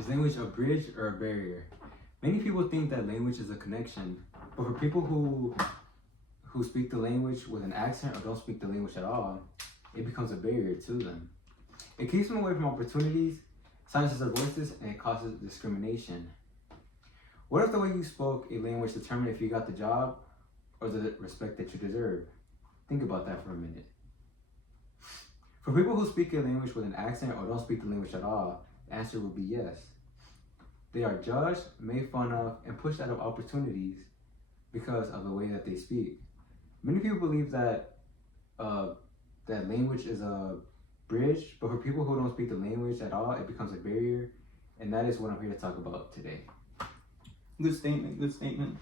Is language a bridge or a barrier? Many people think that language is a connection, but for people who speak the language with an accent or don't speak the language at all, it becomes a barrier to them. It keeps them away from opportunities, silences their voices, and it causes discrimination. What if the way you spoke a language determined if you got the job or the respect that you deserve? Think about that for a minute. For people who speak a language with an accent or don't speak the language at all, the answer would be yes. They are judged, made fun of, and pushed out of opportunities because of the way that they speak. Many people believe that that language is a bridge, but for people who don't speak the language at all, it becomes a barrier, and that is what I'm here to talk about today. Good statement, good statement.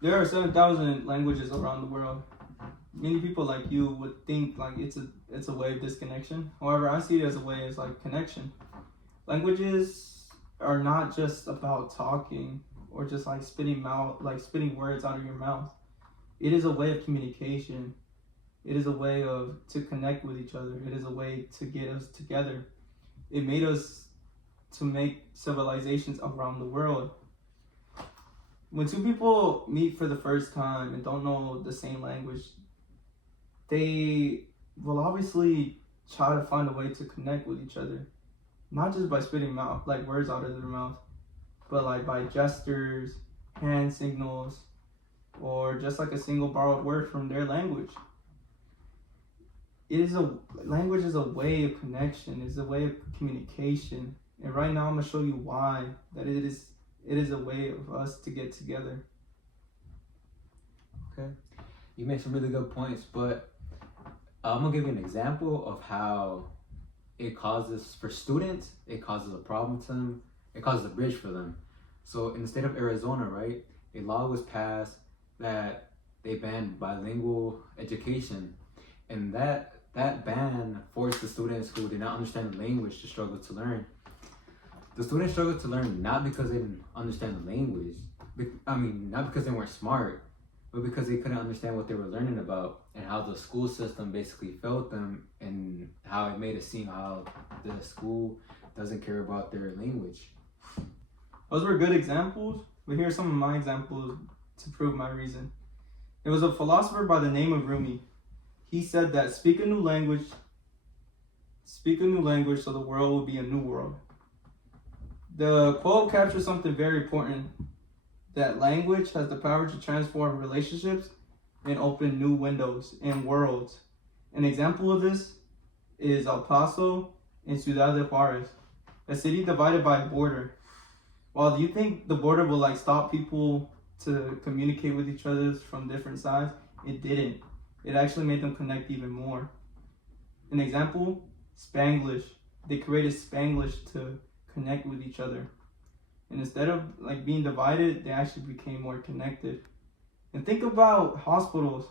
There are 7,000 languages around the world. Many people like you would think like it's a way of disconnection. However, I see it as a way as like connection. Languages are not just about talking or just like spitting words out of your mouth. It is a way of communication. It is a way to connect with each other. It is a way to get us together. It made us to make civilizations around the world. When two people meet for the first time and don't know the same language, they will obviously try to find a way to connect with each other. Not just by spitting words out of their mouth, but like by gestures, hand signals, or just like a single borrowed word from their language. Language is a way of connection, it's a way of communication. And right now I'm gonna show you why that it is a way of us to get together. Okay. You made some really good points, but I'm gonna give you an example of how it causes, for students, it causes a problem to them, it causes a bridge for them. So in the state of Arizona, right, a law was passed that they banned bilingual education, and that ban forced the students who did not understand the language to struggle to learn. The students struggled to learn not because they didn't understand the language, not because they weren't smart, but because they couldn't understand what they were learning about and how the school system basically failed them and how it made it seem how the school doesn't care about their language. Those were good examples, but here are some of my examples to prove my reason. There was a philosopher by the name of Rumi. He said that speak a new language so the world will be a new world. The quote captures something very important, that language has the power to transform relationships and open new windows and worlds. An example of this is El Paso and Ciudad de Juarez, a city divided by a border. While you think the border will stop people to communicate with each other from different sides, it didn't. It actually made them connect even more. An example, Spanglish. They created Spanglish to connect with each other. And instead of being divided, they actually became more connected. And think about hospitals.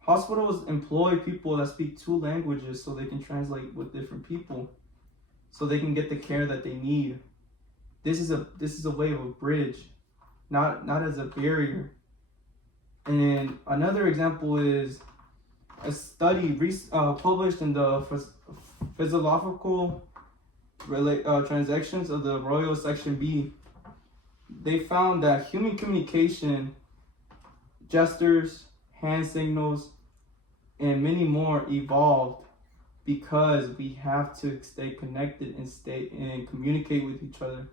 Hospitals employ people that speak two languages so they can translate with different people, so they can get the care that they need. This is a way of a bridge, not as a barrier. And another example is a study published in the Physiological Transactions of the Royal Section B. They found that human communication, gestures, hand signals, and many more evolved because we have to stay connected and communicate with each other.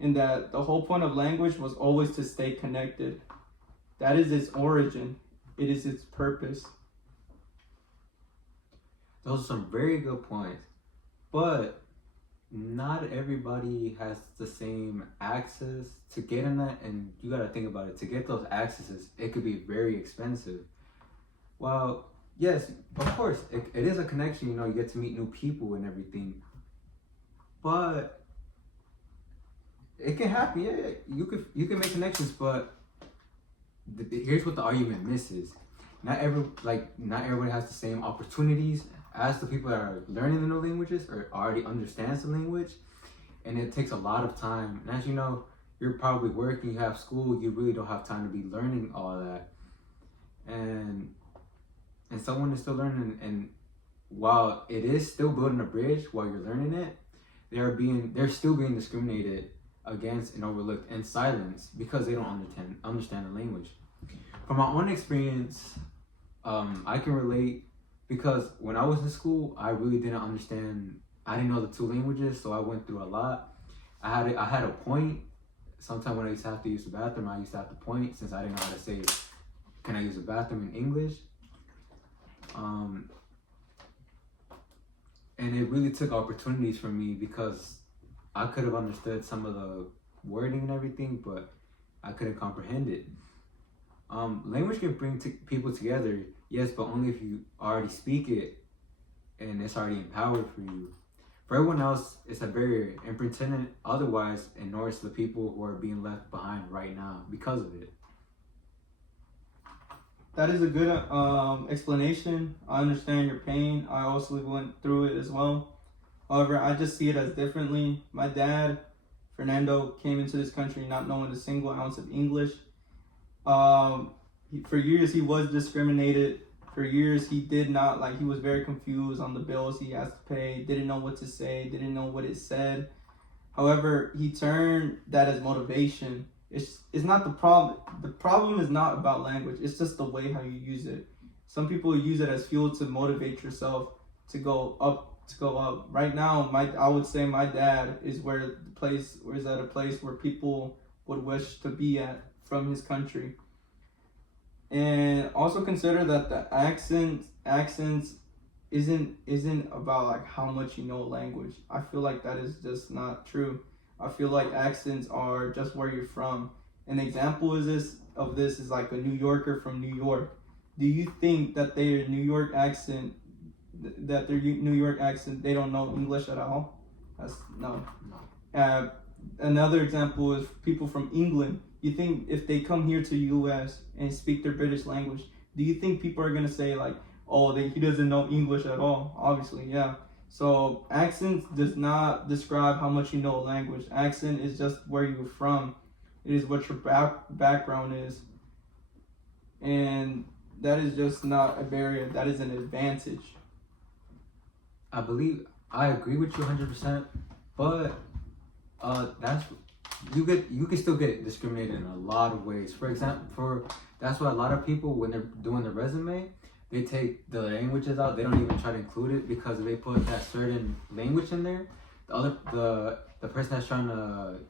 And that the whole point of language was always to stay connected. That is its origin. It is its purpose. Those are some very good points. But not everybody has the same access to get in that, and you got to think about it. To get those accesses, it could be very expensive. Well, yes, of course, it is a connection. You get to meet new people and everything. But it can happen. Yeah, you can make connections, but here's what the argument misses. Not everybody has the same opportunities as the people that are learning the new languages or already understands the language, and it takes a lot of time. And as you know, you're probably working, you have school, you really don't have time to be learning all that. And someone is still learning, and while it is still building a bridge while you're learning it, they're still being discriminated against and overlooked and silenced because they don't understand the language. From my own experience, I can relate because when I was in school, I really didn't understand. I didn't know the two languages, so I went through a lot. I had a point. Sometimes when I used to have to use the bathroom, I used to have to point since I didn't know how to say, "Can I use the bathroom?" in English. And it really took opportunities for me because I could have understood some of the wording and everything, but I couldn't comprehend it. Language can bring people together, yes, but only if you already speak it and it's already empowered for you. For everyone else, it's a barrier, and pretending otherwise ignores the people who are being left behind right now because of it. That is a good explanation. I understand your pain. I also went through it as well. However, I just see it as differently. My dad, Fernando, came into this country not knowing a single ounce of English. For years, he was discriminated. For years, he did not, he was very confused on the bills he has to pay, didn't know what to say, didn't know what it said. However, he turned that as motivation. It's not the problem. The problem is not about language. It's just the way how you use it. Some people use it as fuel to motivate yourself to go up. Right now, I would say my dad is at a place where people would wish to be at from his country. And also consider that the accents isn't about how much you know language. I feel like that is just not true. I feel like accents are just where you're from. An example of this is like a New Yorker from New York. Do you think that their New York accent, they don't know English at all? No. Another example is people from England. You think if they come here to US and speak their British language, do you think people are gonna say he doesn't know English at all? Obviously, yeah. So accent does not describe how much you know a language. Accent is just where you're from. It is what your background is. And that is just not a barrier. That is an advantage. I agree with you 100%, but you can still get discriminated in a lot of ways. For example, that's why a lot of people, when they're doing their resume, they take the languages out. They don't even try to include it because if they put that certain language in there, the person that's trying to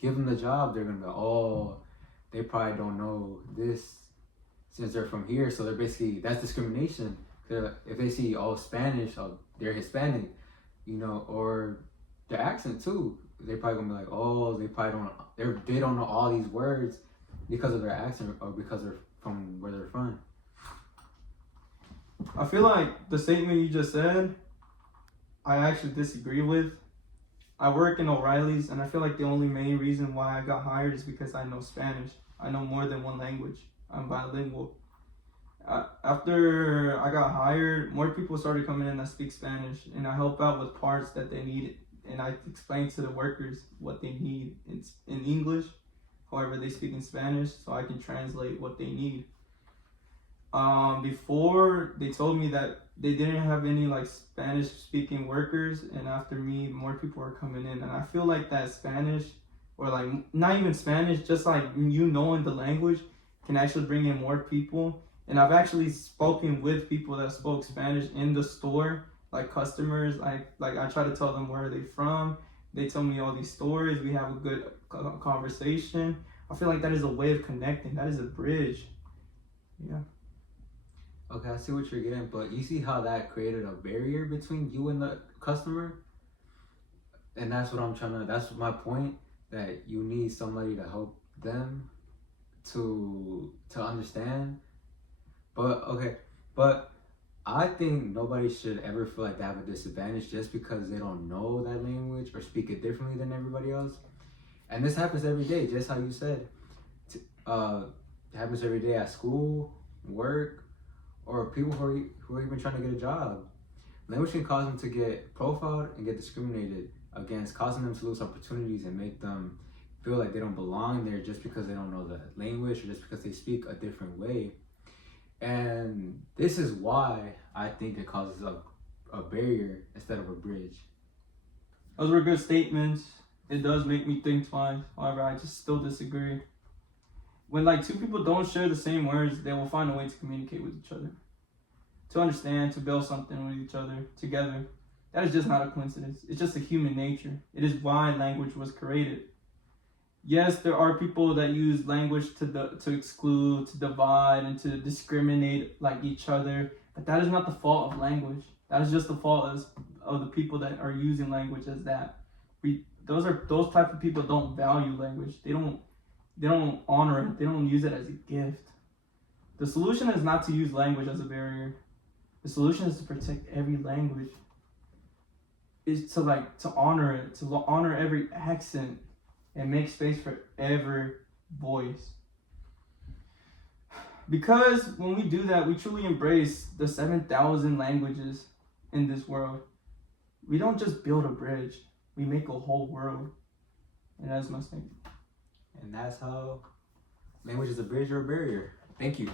give them the job, they're gonna go, oh, they probably don't know this since they're from here. So that's discrimination. If they see Spanish, they're Hispanic, or their accent too. They're probably gonna be like, oh, they don't know all these words because of their accent or because they're from where they're from. I feel like the statement you just said, I actually disagree with. I work in O'Reilly's, and I feel like the only main reason why I got hired is because I know Spanish. I know more than one language. I'm bilingual. After I got hired, more people started coming in that speak Spanish, and I help out with parts that they need, and I explain to the workers what they need in English. However, they speak in Spanish, so I can translate what they need. Before, they told me that they didn't have any Spanish speaking workers, and after me, more people are coming in, and I feel like that Spanish, or not even Spanish, just knowing the language can actually bring in more people. And I've actually spoken with people that spoke Spanish in the store, customers. I try to tell them where they're from. They tell me all these stories. We have a good conversation. I feel like that is a way of connecting. That is a bridge. Yeah. Okay, I see what you're getting, but you see how that created a barrier between you and the customer? And that's my point, that you need somebody to help them to understand. But I think nobody should ever feel like they have a disadvantage just because they don't know that language or speak it differently than everybody else. And this happens every day, just how you said. It happens every day at school, work, or people who are even trying to get a job. Language can cause them to get profiled and get discriminated against, causing them to lose opportunities and make them feel like they don't belong there just because they don't know the language or just because they speak a different way. And this is why I think it causes a barrier instead of a bridge. Those were good statements. It does make me think twice. However, I just still disagree. When like two people don't share the same words, they will find a way to communicate with each other, to understand, to build something with each other together. That is just not a coincidence. It's just a human nature. It is why language was created. Yes, there are people that use language to exclude, to divide, and to discriminate like each other. But that is not the fault of language. That is just the fault of the people that are using language as that. Those type of people don't value language. They don't honor it. They don't use it as a gift. The solution is not to use language as a barrier. The solution is to protect every language. Is to honor it, to honor every accent, and make space for every voice. Because when we do that, we truly embrace the 7,000 languages in this world. We don't just build a bridge, we make a whole world. And that's my statement. And that's how language is a bridge or a barrier. Thank you.